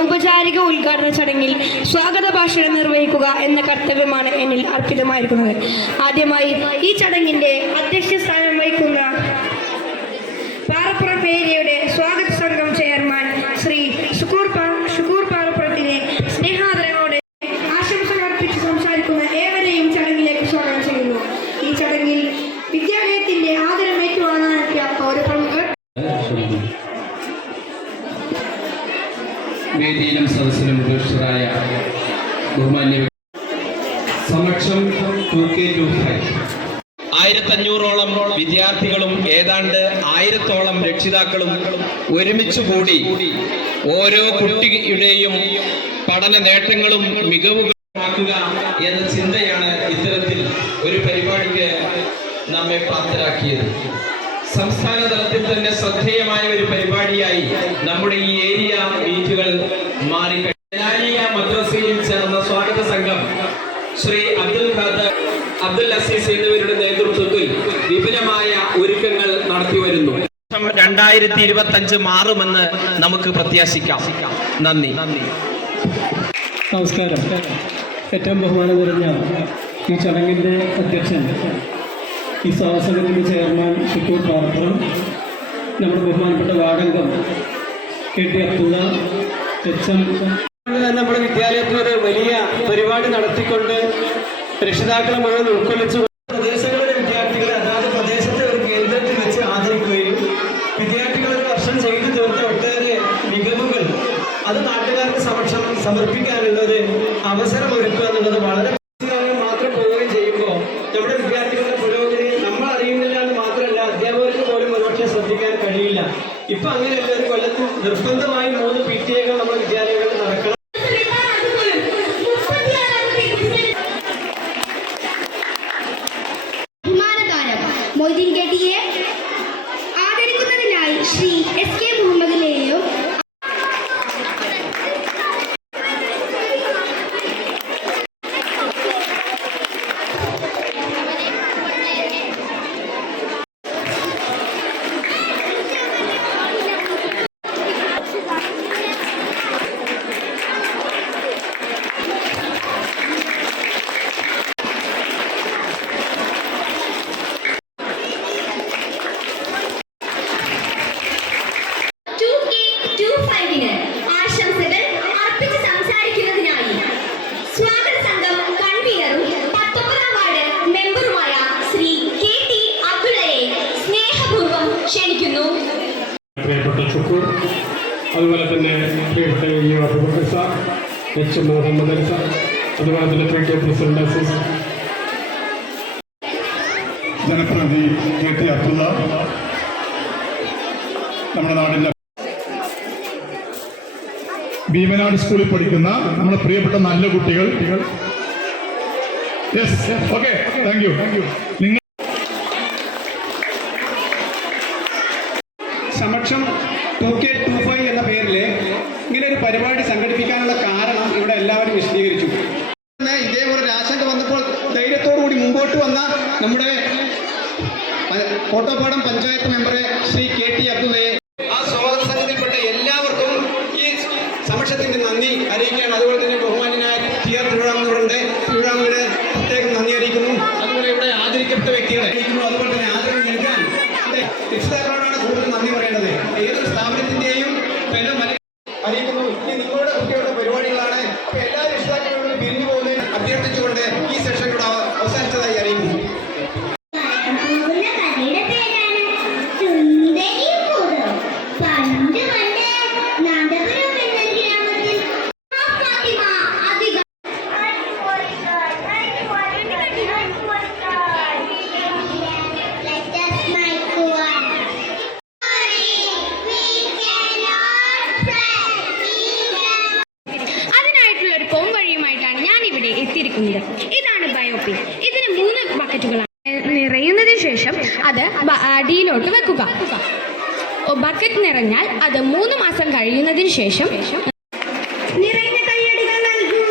ഔപചാരിക ഉദ്ഘാടന ചടങ്ങിൽ സ്വാഗത ഭാഷണം നിർവഹിക്കുക എന്ന കർത്തവ്യമാണ് എന്നിൽ അർപ്പിതമായിരിക്കുന്നത്. ആദ്യമായി ഈ ചടങ്ങിന്റെ അധ്യക്ഷ സ്ഥാനം വഹിക്കുന്ന പാറപ്പുറം ഏരിയയുടെ സ്വാഗത സംഘം ചെയർമാൻ ശ്രീ ഷുക്കൂർ പാറപ്പുറത്തിനെ സ്നേഹാദരങ്ങളോടെ ആശംസകൾ അർപ്പിച്ച് സംസാരിക്കുന്ന ഏവരെയും ചടങ്ങിലേക്ക് സ്വാഗതം ചെയ്യുന്നു. ഈ ചടങ്ങിൽ വിദ്യാലയത്തിന്റെ ആദരം ഏറ്റുവാങ്ങാനെത്തിയ പൗരപ്രമുഖർ, വേദിയിലും സദസ്സിലും ഉപേക്ഷിതരായ ബഹുമാന്യ സമക്ഷം 1500ഓളം വിദ്യാർത്ഥികളും ഏതാണ്ട് 1000ഓളം രക്ഷിതാക്കളും ഒരുമിച്ച് കൂടി ഓരോ കുട്ടിയുടെയും പഠന നേട്ടങ്ങളും മികവുകളാക്കുക എന്ന ചിന്തയാണ് ഇത്തരത്തിൽ ഒരു പരിപാടിക്ക് നമ്മെ പ്രാപ്തരാക്കിയത്. സംസ്ഥാന തലത്തിൽ തന്നെ ശ്രദ്ധേയമായ ഒരു പരിപാടിയായി നമ്മുടെ ഈ ഏരിയ മീറ്റുകൾ മാറിക്കഴിഞ്ഞ മദ്രസയിൽ ചേർന്ന സ്വാഗത സംഘം ശ്രീ അബ്ദുൽ അസീസ് എന്നിവരുടെ നേതൃത്വത്തിൽ വിപുലമായ ഒരുക്കങ്ങൾ നടത്തി വരുന്നു. 2025 മാറുമെന്ന് നമുക്ക് പ്രത്യാശിക്കാം. നന്ദി. നമസ്കാരം. ഏറ്റവും ബഹുമാനം നിറഞ്ഞ ഈ ചടങ്ങിന്റെ അധ്യക്ഷൻ, ഈ സ്വാഗതസമിതിയുടെ ചെയർമാൻ ഷുക്കൂർ പാറപ്പുറം, നമ്മുടെ ബഹുമാനപ്പെട്ട വാർഡംഗം KT അബ്ദുള്ള, HM, നമ്മുടെ വിദ്യാലയത്തിൽ ഒരു വലിയ പരിപാടി നടത്തിക്കൊണ്ട് രക്ഷിതാക്കളെ മുഴുവൻ ഉൾക്കൊള്ളിച്ചു പ്രദേശങ്ങളിലെ വിദ്യാർത്ഥികളെ അതാത് പ്രദേശത്തെ ഒരു കേന്ദ്രത്തിൽ വെച്ച് ആദരിക്കുകയും വിദ്യാർത്ഥികൾ ഒരു വർഷം ചെയ്തു തീർത്ത ഒട്ടേറെ മികവുകൾ അത് നാട്ടുകാർക്ക് സമക്ഷം സമർപ്പിക്കാനുള്ള ഒരു അവസരം ഒരുക്കുക എന്നുള്ളത് വളരെ മാത്രം പോവുകയും ചെയ്യുമ്പോൾ നമ്മുടെ വിദ്യാർത്ഥികളുടെ പുരോഗതി നമ്മൾ അറിയുന്നില്ല എന്ന് മാത്രമല്ല, അധ്യാപകർക്ക് പോലും ഒരുപക്ഷെ ശ്രദ്ധിക്കാൻ കഴിയില്ല. ഇപ്പൊ അങ്ങനെയല്ല, ഒരു കൊല്ലത്തിൽ നിർബന്ധമായും 3 PTA നമ്മുടെ വിദ്യാലയങ്ങളിൽ നടക്കണം. മൊയ്തീൻ KTയെ ആദരിക്കുന്നതിനായി ശ്രീ SK മുഹമ്മദിനെയും ആശംസകൾ അർപ്പിച്ച് സംസാരിക്കുന്നതിനായി സ്വാഗത സംഘം കൺവീനറും 19ാം വാർഡ് മെമ്പറുമായ ശ്രീ KT അബ്ദുള്ളയെ സ്നേഹപൂർവ്വം ക്ഷണിക്കുന്നു. പ്രിയപ്പെട്ട ഷുക്കൂർ, അതുപോലെ തന്നെ പ്രിയപ്പെട്ട HM മുഹമ്മദ് അലി സാർ, അതുപോലെ തന്നെ PTA പ്രസിഡന്റ് അസീസ്, ജനപ്രതിനിധി KT അബ്ദുള്ള, നമ്മുടെ നാടിന്റെ ഭീമനാട് സ്കൂളിൽ പഠിക്കുന്ന നമ്മുടെ പ്രിയപ്പെട്ട നല്ല കുട്ടികൾ. Okay, thank you. നിങ്ങൾ സമക്ഷം 2K25 എന്ന പേരിൽ ഇങ്ങനെ ഒരു പരിപാടി സംഘടിപ്പിക്കാനുള്ള കാരണം ഇവിടെ എല്ലാവരും വിശദീകരിച്ചു. ഇതേപോലെ ഒരു ആശങ്ക വന്നപ്പോൾ ധൈര്യത്തോടു കൂടി മുമ്പോട്ട് വന്ന നമ്മുടെ കോട്ടപ്പാടം പഞ്ചായത്ത് മെമ്പറെ ശ്രീ KT അബ്ദുള്ളയെ, ആ സ്വാഗത സംഘത്തിൽപ്പെട്ട എല്ലാവർക്കും ഈ സമക്ഷത്തിന്റെ നന്ദി അറിയിക്കുകയാണ്. അതുപോലെ തന്നെ ബഹുമാന്യനായ TR തിരുവിഴാമൂടെ പ്രത്യേകം നന്ദി അറിയിക്കുന്നു. അതുപോലെ ഇവിടെ ആദരിക്കപ്പെട്ട വ്യക്തികളെ അറിയിക്കുന്നു. അതുപോലെ തന്നെ ആദരം നൽകാൻ രക്ഷിതാക്കളോടാണ് കൂടുതൽ നന്ദി പറയേണ്ടത്. ഏതൊരു സ്ഥാപനത്തിന്റെയും അറിയിക്കുന്നു. നിങ്ങളുടെ കുട്ടികളുടെ പരിപാടികളാണ്. എല്ലാ രക്ഷിതാക്കളോടും പിരിഞ്ഞു പോകുന്നതിന് അഭ്യർത്ഥിച്ചുകൊണ്ട് ഈ സെഷൻ കൂടെ അവസാനിച്ചതായി അറിയിക്കുന്നു. ഇതാണ് ബയോപിൻ. ഇതിന് 3 ബക്കറ്റുകളാണ്. നിറയുന്നതിന് ശേഷം അത് അടിയിലോട്ട് വെക്കുക. ബക്കറ്റ് നിറഞ്ഞാൽ അത് 3 മാസം കഴിയുന്നതിന് ശേഷം നിറയുന്ന കൈയടികൾ നൽകൂ.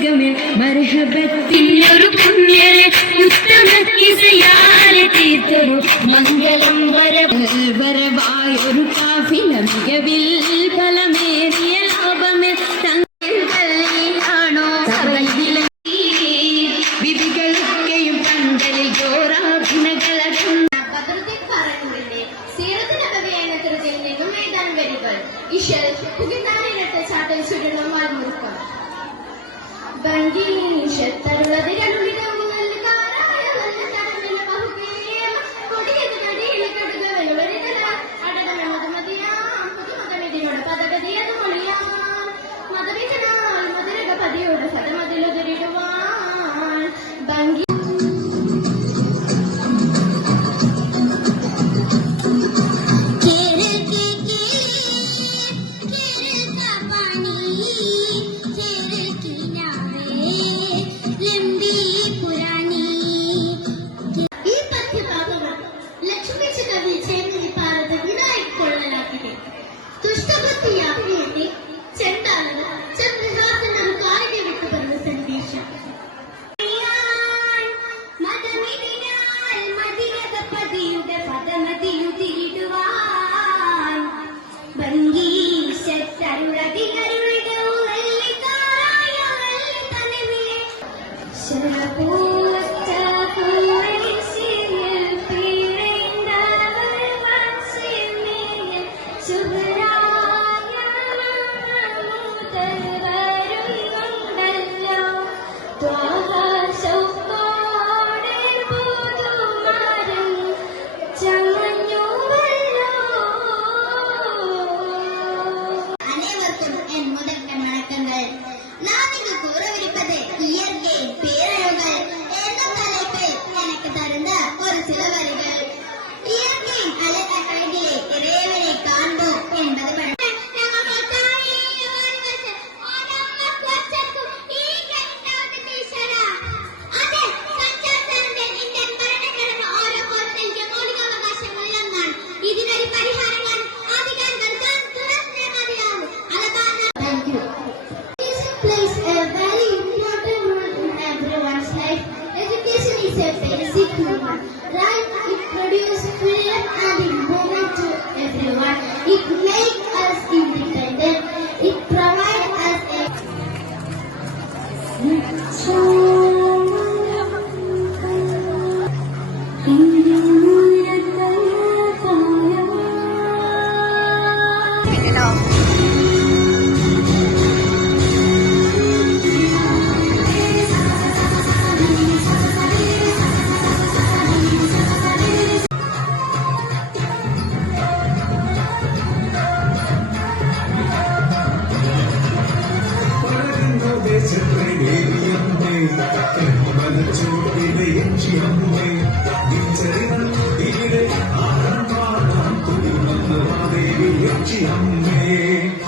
മാരകമേ മർഹബത്തിനൊരു പുണ്യരെ ഉത്തമ ഇസയാലെ തീർത്തൊരു മംഗളം വരവായൊരു കാഫില മികവിൽ ഫലമേറിയ ലോപമേ തങ്ങളാണോ വിധികളൊക്കെയും പന്തലിൽ ഘോരാഭിനകളക്കും പത്രത്തിൽ പറഞ്ഞില്ലേ സീറത്ത് നബവി എന്ന കൃതിയിൽ നിന്നും എഴുതാൻ വരികൾ ഇഷൽ പുകിതാനിരട്ട് ചാട്ടൽ ചുരുളും വാൽമുറുക്കം ഭംഗീഷത്തരുള്ളത് രണ്ടുവിധം നൽകാറായ നല്ല തരമില്ല ബഹുകേമ കൊടിയത് നടിയിൽ കടുക വെളുവരിതല അടനമെന്നത് മതിയാം പുതുമതമിതിനോട് പദഗതിയത് മൊഴിയാം മതവിജനാൽ മധുരക പതിയോട് സതമതിലുതിരിടുവാൻ ഭംഗി അമ്മേ